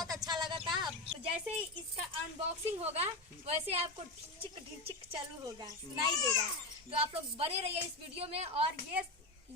बहुत अच्छा लगा था। तो जैसे ही इसका अनबॉक्सिंग होगा वैसे आपको चिक चालू होगा, सुनाई देगा। तो आप लोग बने रहिए इस वीडियो में। और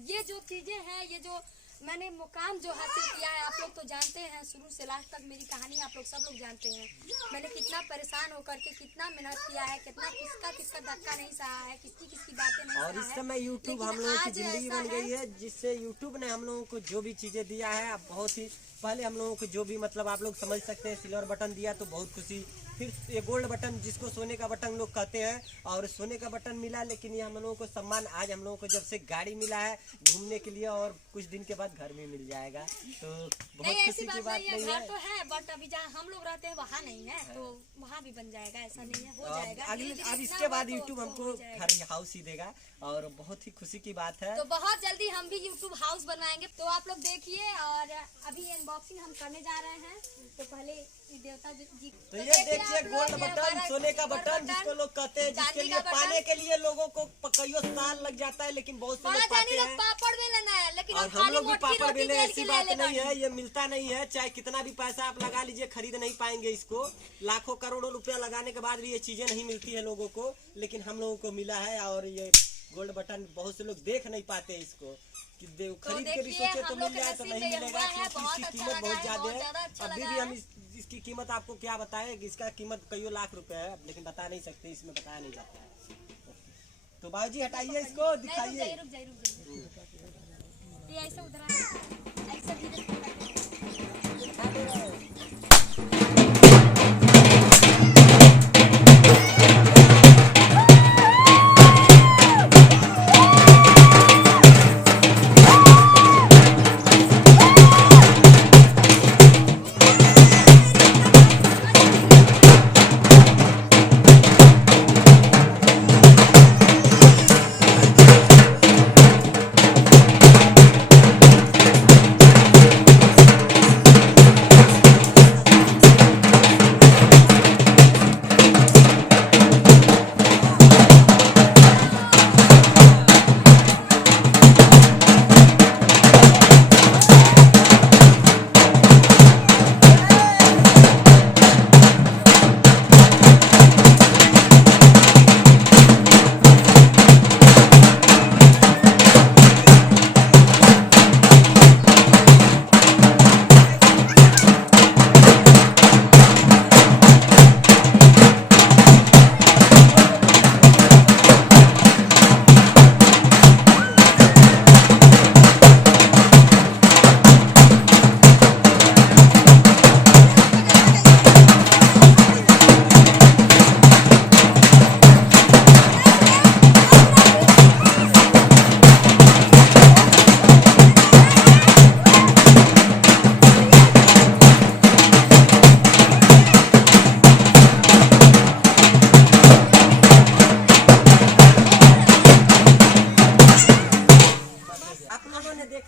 ये जो चीजें हैं, ये जो मैंने मुकाम जो हासिल किया है, आप लोग तो जानते हैं, शुरू से लास्ट तक मेरी कहानी आप लोग सब लोग जानते हैं। मैंने कितना परेशान होकर के कितना मेहनत किया है, कितना किसका धक्का नहीं सहा है, किसकी बातें नहीं सहा है। और इस समय यूट्यूब हम लोगों की जिंदगी बन गई है, जिससे यूट्यूब ने हम लोगों को जो भी चीजें दिया है, अब बहुत ही पहले हम लोगों को जो भी मतलब आप लोग समझ सकते हैं, सिल्वर बटन दिया तो बहुत खुशी, फिर ये गोल्ड बटन जिसको सोने का बटन लोग कहते हैं, और सोने का बटन मिला। लेकिन ये हम लोगों को सम्मान आज हम लोगों को जब से गाड़ी मिला है घूमने के लिए, और कुछ दिन के बाद घर में मिल जाएगा, तो बहुत खुशी की बात नहीं है। घर तो है बट अभी जहाँ हम लोग रहते हैं वहाँ नहीं है, तो वहाँ भी बन जाएगा, ऐसा नहीं है, हो जाएगा अगले। अब इसके बाद यूट्यूब हमको घर हाउस ही देगा, और बहुत ही खुशी की बात है। तो बहुत जल्दी हम भी यूट्यूब हाउस बनवाएंगे, तो आप लोग देखिए। और अभी अनबॉक्सिंग हम करने जा रहे हैं, तो पहले देवता जी तो ये देखिए गोल्ड बटन, सोने का बटन जिसको लोग कहते हैं, जिसके लिए पाने के लिए लोगों को कईयों साल लग जाता है, लेकिन बहुत से लोग पाते हैं। पापड़ बेलना है, लेकिन और हम लोग भी पापड़ बेले, ऐसी बात नहीं है, ये मिलता नहीं है। चाहे कितना भी पैसा आप लगा लीजिए, खरीद नहीं पाएंगे इसको। लाखों करोड़ों रुपया लगाने के बाद भी ये चीजें नहीं मिलती है लोगों को, लेकिन हम लोगों को मिला है। और ये गोल्ड बटन बहुत से लोग देख नहीं पाते इसको, कि खरीद के भी सोचे तो मिल जाए तो नहीं मिलेगा, क्योंकि इसकी कीमत बहुत ज्यादा है। अभी भी हम इसकी कीमत आपको क्या बताएं, इसका कीमत कईयों लाख रुपए है, लेकिन बता नहीं सकते, इसमें बताया नहीं जाता है। तो बाबूजी हटाइए इसको, दिखाइए। ऐसे उधर ऐसे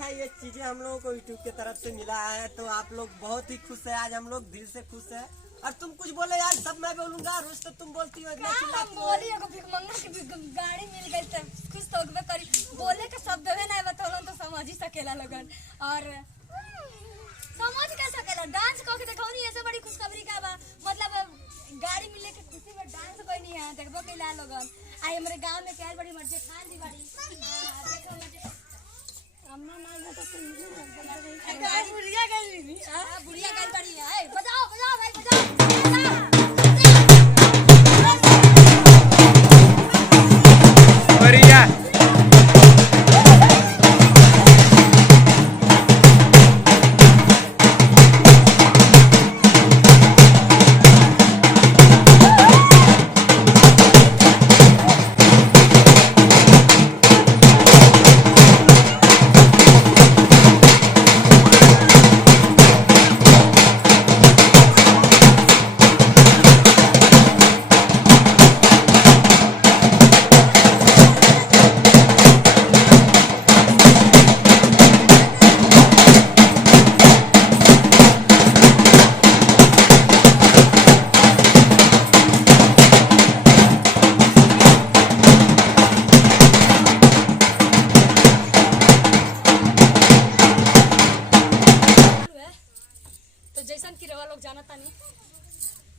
ये चीजें हम लोगों को यूट्यूब की तरफ से मिला है, तो आप लोग बहुत ही खुश है। आज हम लोग दिल से खुश है। और तुम कुछ बोले यार, सब मैं बोलूंगा, रोज तो तुम बोलती हो, इतना चिल्लाती हो। गाड़ी मिल गई तो खुश तो होबे करी, बोले के शब्द है ना बताओ तो समझ ही सकेला लोगन, और समझ के सकेला। डांस को के देखो नहीं, ऐसे बड़ी खुशखबरी का बा, मतलब गाड़ी मिले के खुशी में डांस कोई नहीं है, देखबो के ला लोगन। आई हमारे गांव में क्या बड़ी मर्जे खान दी बड़ी, देखो मर्जे अम्मा ना ये तो गाड़ी बुढ़िया गई, हां बुढ़िया गई बड़ी है। बजाओ बजाओ भाई बजाओ।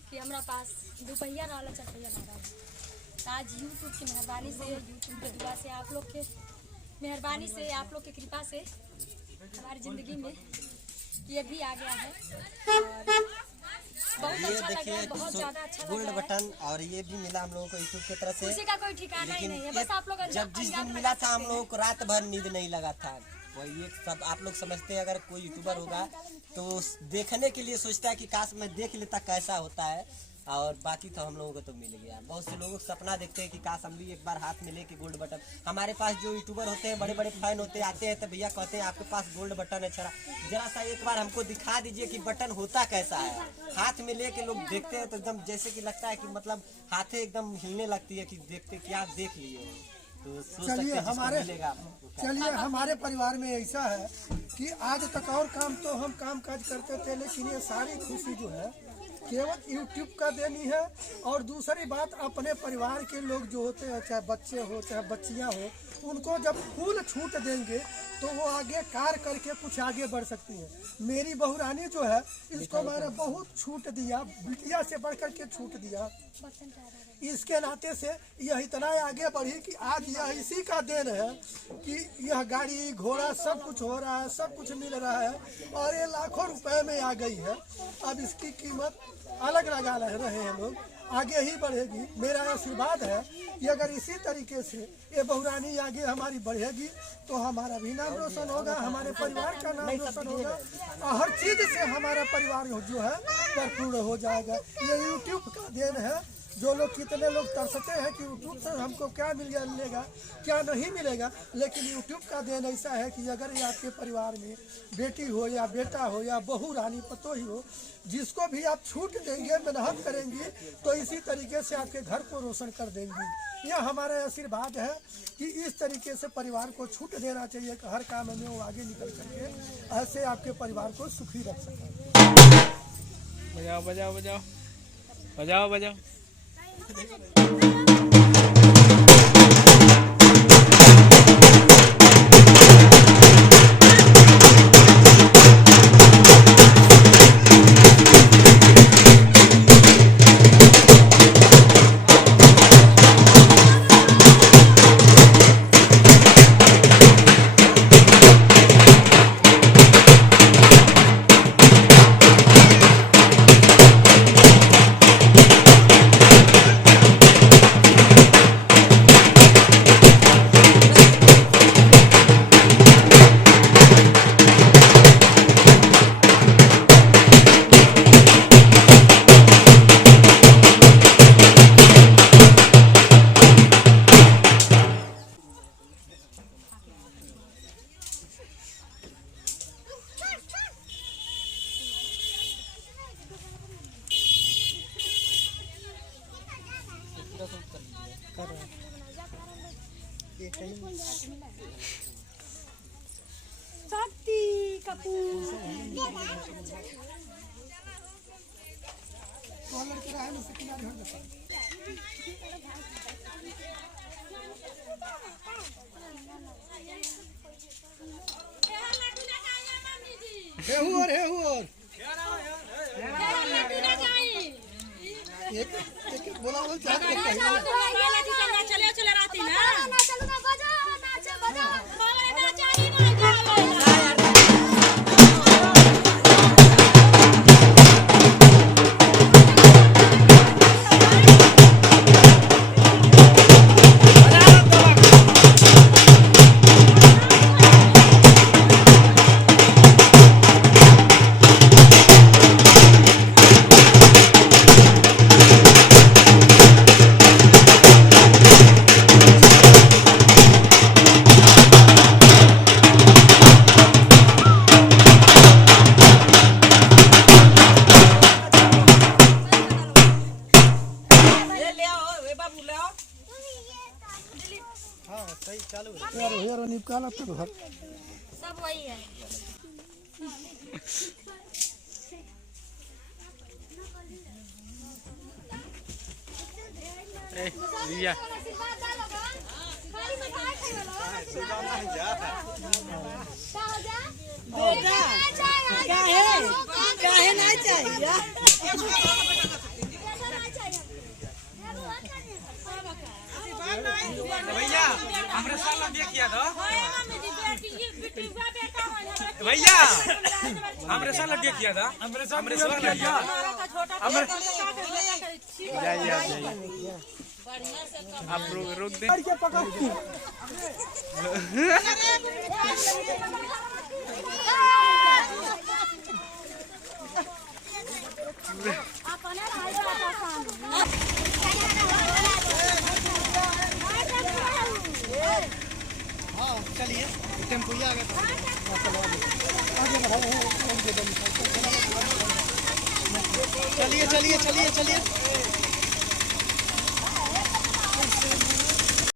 कि हमरा पास 2 पहिया रहला 4 पहिया ना रहला। आज यूट्यूब की मेहरबानी से, यूट्यूब की दुआ से, आप लोग के मेहरबानी से, आप लोग की कृपा से हमारी ज़िंदगी में ये भी आ गया है और बहुत ये अच्छा लग रहा देखिए है, बहुत ज़्यादा अच्छा लग गोल्ड रहा है। बटन, और ये भी मिला हम लोगों को यूट्यूब की तरफ से। खुशी का कोई ठिकाना ही नहीं है, बस आप लोग जब जिस दिन मिला था हम लोगों को रात भर नींद नहीं लगा था। वही एक सब आप लोग समझते हैं, अगर कोई यूट्यूबर होगा तो देखने के लिए सोचता है कि काश मैं देख लेता कैसा होता है, और बाकी तो हम लोगों को तो मिल गया। बहुत से लोग सपना देखते हैं कि काश हम भी एक बार हाथ में लेके गोल्ड बटन। हमारे पास जो यूट्यूबर होते हैं, बड़े बड़े फैन होते हैं, आते हैं तो भैया कहते हैं आपके पास गोल्ड बटन है, जरा सा एक बार हमको दिखा दीजिए कि बटन होता कैसा है। हाथ में लेके लोग देखते हैं तो एकदम जैसे कि लगता है कि मतलब हाथे एकदम हिलने लगती है कि देखते कि आप देख लिए हो। तो चलिए हमारे परिवार में ऐसा है कि आज तक और काम तो हम काम काज करते थे, लेकिन ये सारी खुशी जो है केवल यूट्यूब का देनी है। और दूसरी बात, अपने परिवार के लोग जो होते हैं, चाहे बच्चे हो चाहे बच्चियां हो, उनको जब फुल छूट देंगे तो वो आगे कार्य करके कुछ आगे बढ़ सकती है। मेरी बहुरानी जो है इसको मैंने बहुत छूट दिया, बिटिया से बढ़ कर के छूट दिया। इसके नाते से यह इतना आगे बढ़ी कि आज यह इसी का देन है कि यह गाड़ी घोड़ा सब कुछ हो रहा है, सब कुछ मिल रहा है और ये लाखों रुपए में आ गई है। अब इसकी कीमत अलग लगा रहे हैं लोग, आगे ही बढ़ेगी। मेरा आशीर्वाद है कि अगर इसी तरीके से ये बहुरानी आगे हमारी बढ़ेगी तो हमारा भी नाम रोशन होगा, हमारे परिवार का नाम रोशन होगा और हर चीज़ से हमारा परिवार जो है परिपूर्ण हो जाएगा। ये यूट्यूब का देन है। जो लोग कितने लोग तरसते हैं कि यूट्यूब से हमको क्या मिलेगा क्या नहीं मिलेगा, लेकिन यूट्यूब का देन ऐसा है कि अगर ये आपके परिवार में बेटी हो या बेटा हो या बहू रानी पतोही हो, जिसको भी आप छूट देंगे, मेहनत करेंगी तो इसी तरीके से आपके घर को रोशन कर देंगी। यह हमारा आशीर्वाद है कि इस तरीके से परिवार को छूट देना चाहिए कि हर काम में वो आगे निकल करके ऐसे आपके परिवार को सुखी रख सकें। बजाओ बजाओ बजाओ बजाओ बजाओ। शक्ति कपूर बोला चले राती ना चलो ना बजाओ नाचे बजाओ निकाला तो घर सब वही है। भैया काहे नहीं चाहिए देखिए तो भैया हमरे साथ लग किया था हमरे साथ लग गया जाइए आप रुक दे चलिए टेम्पो आ गया चलिए चलिए चलिए चलिए